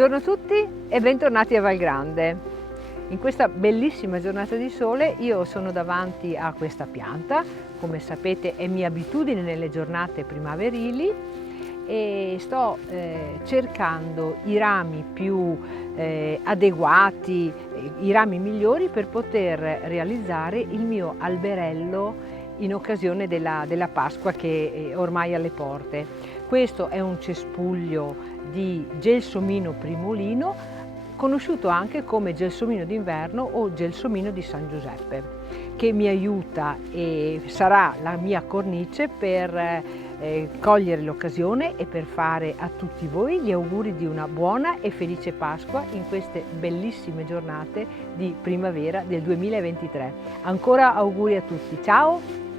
Buongiorno a tutti e bentornati a Valgrande. In questa bellissima giornata di sole io sono davanti a questa pianta, come sapete è mia abitudine nelle giornate primaverili, e sto cercando i rami più adeguati, i rami migliori per poter realizzare il mio alberello in occasione della Pasqua che è ormai alle porte. Questo è un cespuglio di gelsomino primulino, conosciuto anche come gelsomino d'inverno o gelsomino di San Giuseppe, che mi aiuta e sarà la mia cornice per cogliere l'occasione e per fare a tutti voi gli auguri di una buona e felice Pasqua in queste bellissime giornate di primavera del 2023. Ancora auguri a tutti, ciao!